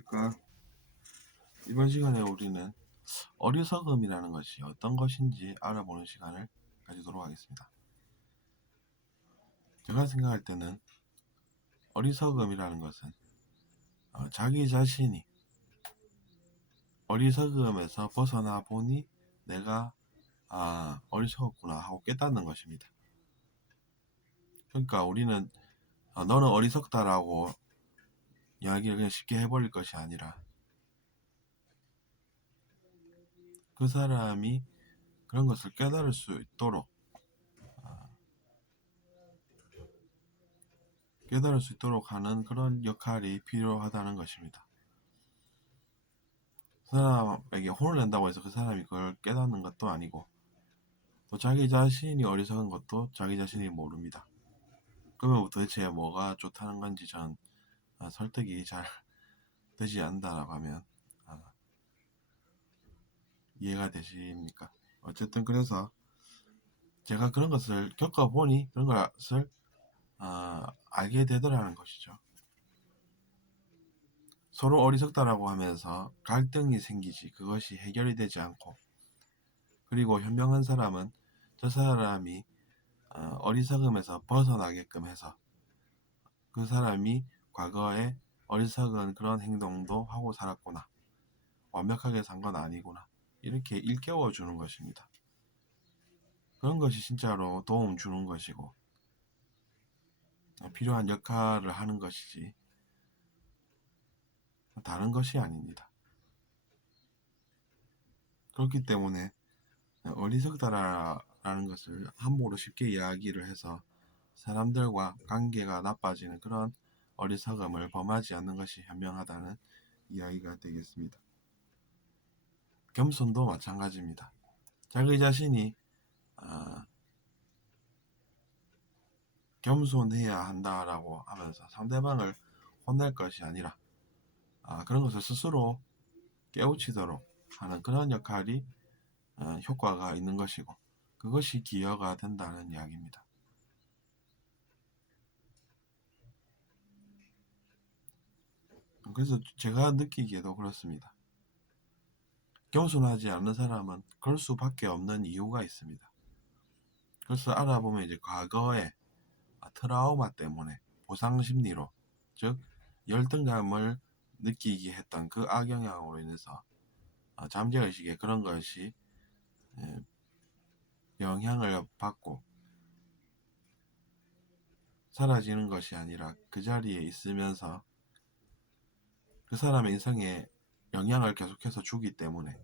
안녕하십니까. 이번 시간에 우리는 어리석음이라는 것이 어떤 것인지 알아보는 시간을 가지도록 하겠습니다. 제가 생각할 때는 어리석음이라는 것은 자기 자신이 어리석음에서 벗어나 보니 내가 어리석었구나 하고 깨닫는 것입니다. 그러니까 우리는 너는 어리석다라고 이야기를 그냥 쉽게 해버릴 것이 아니라 그 사람이 그런 것을 깨달을 수 있도록 하는 그런 역할이 필요하다는 것입니다. 그 사람에게 혼을 낸다고 해서 그 사람이 그걸 깨닫는 것도 아니고, 또 자기 자신이 어리석은 것도 자기 자신이 모릅니다. 그러면 도대체 뭐가 좋다는 건지 전 설득이 잘 되지 않는다라고 하면 이해가 되십니까? 어쨌든 그래서 제가 그런 것을 겪어보니 그런 것을 알게 되더라는 것이죠. 서로 어리석다라고 하면서 갈등이 생기지 그것이 해결이 되지 않고, 그리고 현명한 사람은 저 사람이 어리석음에서 벗어나게끔 해서 그 사람이 과거에 어리석은 그런 행동도 하고 살았구나, 완벽하게 산 건 아니구나, 이렇게 일깨워 주는 것입니다. 그런 것이 진짜로 도움 주는 것이고 필요한 역할을 하는 것이지 다른 것이 아닙니다. 그렇기 때문에 어리석다라는 것을 함부로 쉽게 이야기를 해서 사람들과 관계가 나빠지는 그런 어리석음을 범하지 않는 것이 현명하다는 이야기가 되겠습니다. 겸손도 마찬가지입니다. 자기 자신이 겸손해야 한다라고 하면서 상대방을 혼낼 것이 아니라 그런 것을 스스로 깨우치도록 하는 그런 역할이 효과가 있는 것이고, 그것이 기여가 된다는 이야기입니다. 그래서 제가 느끼기에도 그렇습니다. 겸손하지 않는 사람은 그럴 수밖에 없는 이유가 있습니다. 그래서 알아보면 이제 과거에 트라우마 때문에 보상 심리로, 즉 열등감을 느끼게 했던 그 악영향으로 인해서 잠재의식에 그런 것이 영향을 받고 사라지는 것이 아니라 그 자리에 있으면서 그 사람의 인생에 영향을 계속해서 주기 때문에,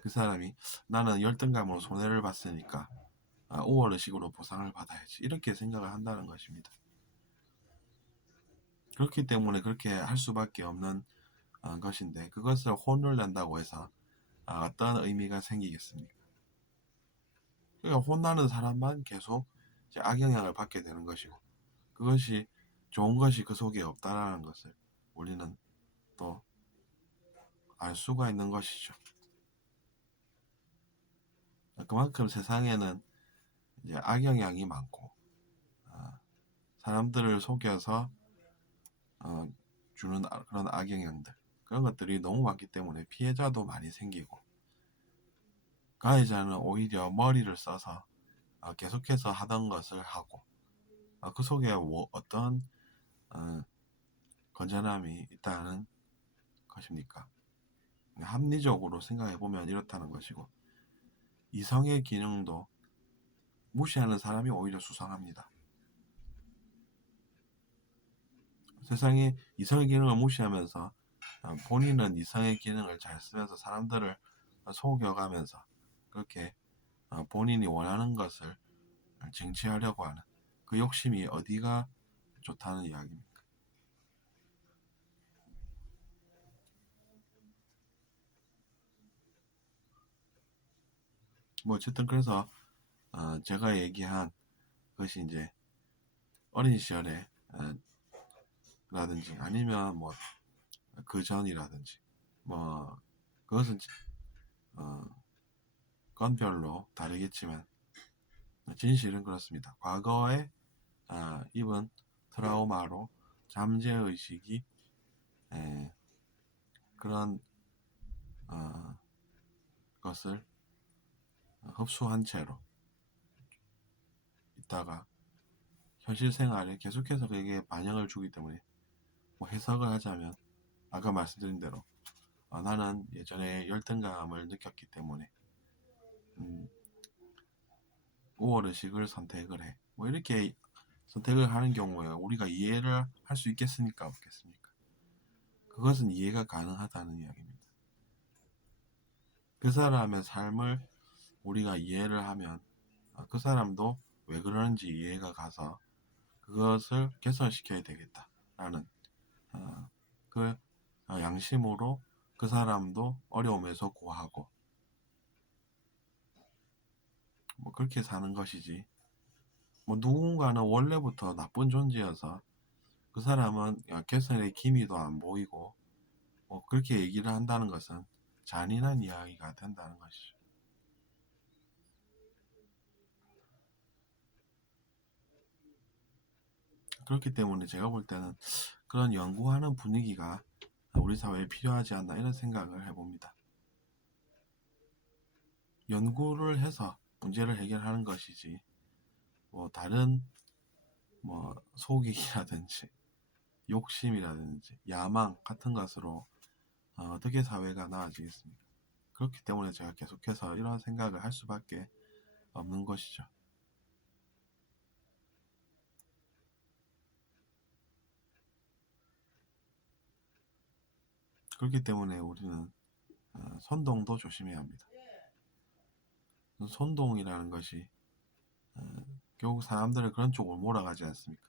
그 사람이 나는 열등감으로 손해를 봤으니까 우월의식으로 보상을 받아야지, 이렇게 생각을 한다는 것입니다. 그렇기 때문에 그렇게 할 수밖에 없는 것인데, 그것을 혼을 낸다고 해서 어떤 의미가 생기겠습니까? 그러니까 혼나는 사람만 계속 이제 악영향을 받게 되는 것이고, 그것이 좋은 것이 그 속에 없다라는 것을 우리는 또 알 수가 있는 것이죠. 그만큼 세상에는 이제 악영향이 많고 사람들을 속여서 주는 그런 악영향들, 그런 것들이 너무 많기 때문에 피해자도 많이 생기고, 가해자는 오히려 머리를 써서 계속해서 하던 것을 하고 그 속에 어떤 건전함이 있다는 것입니까? 합리적으로 생각해보면 이렇다는 것이고, 이성의 기능도 무시하는 사람이 오히려 수상합니다. 세상에 이성의 기능을 무시하면서 본인은 이성의 기능을 잘 쓰면서 사람들을 속여가면서 그렇게 본인이 원하는 것을 쟁취하려고 하는 그 욕심이 어디가 좋다는 이야기입니까? 뭐 어쨌든 그래서 제가 얘기한 것이 이제 어린 시절에 라든지 아니면 뭐 그 전이라든지 뭐 그것은 건별로 다르겠지만 진실은 그렇습니다. 과거에 입은 트라우마로 잠재의식이 그런 것을 흡수한 채로 있다가 현실 생활에 계속해서 그게 반영을 주기 때문에, 뭐 해석을 하자면 아까 말씀드린 대로 나는 예전에 열등감을 느꼈기 때문에 우월의식을 선택을 해. 뭐 이렇게 선택을 하는 경우에 우리가 이해를 할 수 있겠습니까? 없겠습니까? 그것은 이해가 가능하다는 이야기입니다. 그 사람의 삶을 우리가 이해를 하면 그 사람도 왜 그러는지 이해가 가서 그것을 개선시켜야 되겠다라는 그 양심으로 그 사람도 어려움에서 구하고 뭐 그렇게 사는 것이지, 뭐 누군가는 원래부터 나쁜 존재여서 그 사람은 개선의 기미도 안 보이고 뭐 그렇게 얘기를 한다는 것은 잔인한 이야기가 된다는 것이죠. 그렇기 때문에 제가 볼 때는 그런 연구하는 분위기가 우리 사회에 필요하지 않나 이런 생각을 해봅니다. 연구를 해서 문제를 해결하는 것이지 뭐 다른 뭐 소극이라든지 욕심이라든지 야망 같은 것으로 어떻게 사회가 나아지겠습니까? 그렇기 때문에 제가 계속해서 이런 생각을 할 수밖에 없는 것이죠. 그렇기 때문에 우리는 선동도 조심해야 합니다. 선동이라는 것이 결국 사람들을 그런 쪽으로 몰아가지 않습니까?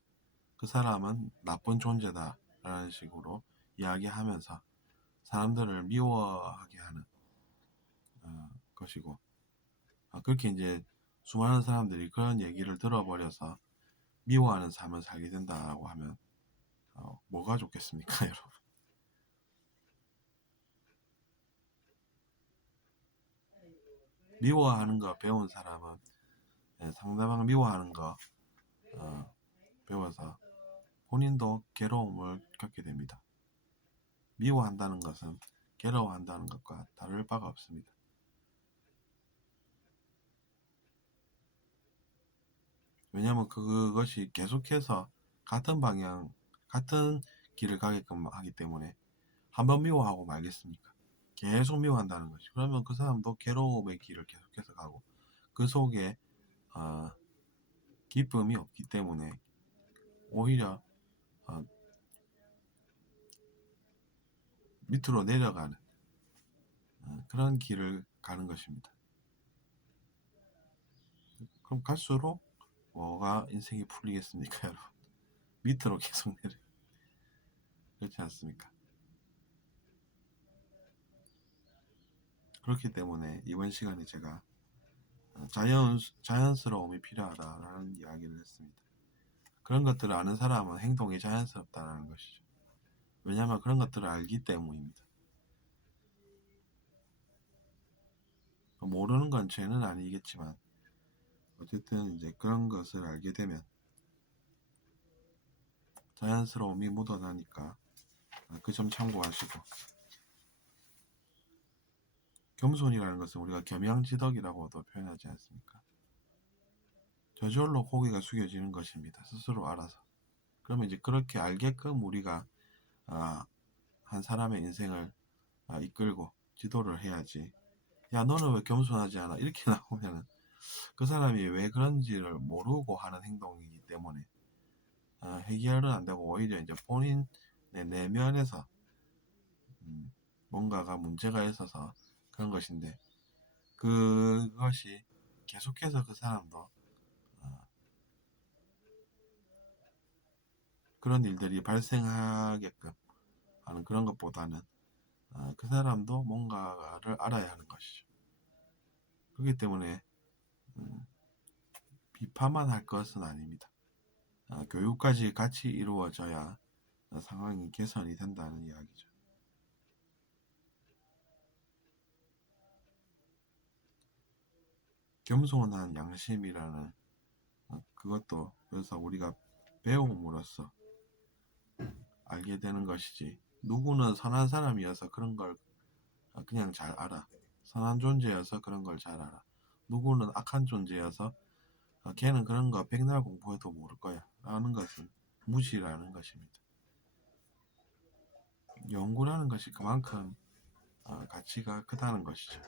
그 사람은 나쁜 존재다라는 식으로 이야기하면서 사람들을 미워하게 하는 것이고, 그렇게 이제 수많은 사람들이 그런 얘기를 들어버려서 미워하는 삶을 살게 된다고 하면 뭐가 좋겠습니까, 여러분? 미워하는 거 배운 사람은 상대방 미워하는 거 배워서 본인도 괴로움을 겪게 됩니다. 미워한다는 것은 괴로워한다는 것과 다를 바가 없습니다. 왜냐하면 그것이 계속해서 같은 방향, 같은 길을 가게끔 하기 때문에 한번 미워하고 말겠습니까? 계속 미워한다는 것이. 그러면 그 사람도 괴로움의 길을 계속해서 가고 그 속에 어, 기쁨이 없기 때문에 오히려 밑으로 내려가는 그런 길을 가는 것입니다. 그럼 갈수록 뭐가 인생이 풀리겠습니까, 여러분? 밑으로 계속 내려. 그렇지 않습니까? 그렇기 때문에 이번 시간에 제가 자연스러움이 필요하다라는 이야기를 했습니다. 그런 것들을 아는 사람은 행동이 자연스럽다라는 것이죠. 왜냐하면 그런 것들을 알기 때문입니다. 모르는 건 죄는 아니겠지만 어쨌든 이제 그런 것을 알게 되면 자연스러움이 묻어나니까 그 점 참고하시고, 겸손이라는 것은 우리가 겸양지덕이라고도 표현하지 않습니까? 저절로 고개가 숙여지는 것입니다. 스스로 알아서. 그러면 이제 그렇게 알게끔 우리가 한 사람의 인생을 이끌고 지도를 해야지. 야, 너는 왜 겸손하지 않아? 이렇게 나오면은 그 사람이 왜 그런지를 모르고 하는 행동이기 때문에 해결은 안 되고 오히려 이제 본인의 내면에서 뭔가가 문제가 있어서 그런 것인데, 그것이 계속해서 그 사람도 그런 일들이 발생하게끔 하는 그런 것보다는 그 사람도 뭔가를 알아야 하는 것이죠. 그렇기 때문에 비판만 할 것은 아닙니다. 교육까지 같이 이루어져야 상황이 개선이 된다는 이야기죠. 겸손한 양심이라는 그것도 그래서 우리가 배움으로써 알게 되는 것이지 누구는 선한 사람이어서 그런 걸 그냥 잘 알아. 선한 존재여서 그런 걸 잘 알아. 누구는 악한 존재여서 걔는 그런 거 백날 공부해도 모를 거야 라는 것은 무지라는 것입니다. 연구라는 것이 그만큼 가치가 크다는 것이죠.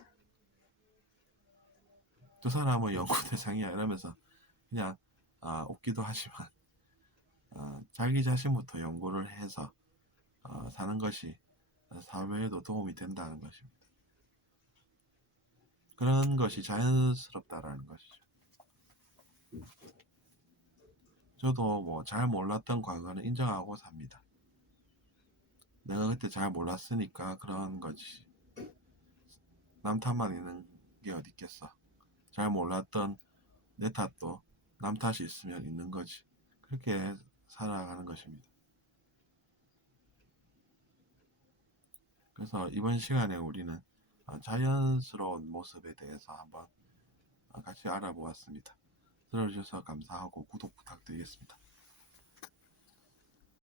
두 사람은 연구 대상이야 이러면서 그냥 웃기도 하지만 자기 자신부터 연구를 해서 사는 것이 사회에도 도움이 된다는 것입니다. 그런 것이 자연스럽다라는 것이죠. 저도 뭐 잘 몰랐던 과거는 인정하고 삽니다. 내가 그때 잘 몰랐으니까 그런 거지. 남 탓만 있는 게 어디 있겠어. 잘 몰랐던 내 탓도 남 탓이 있으면 있는 거지. 그렇게 살아가는 것입니다. 그래서 이번 시간에 우리는 자연스러운 모습에 대해서 한번 같이 알아보았습니다. 들어주셔서 감사하고 구독 부탁드리겠습니다.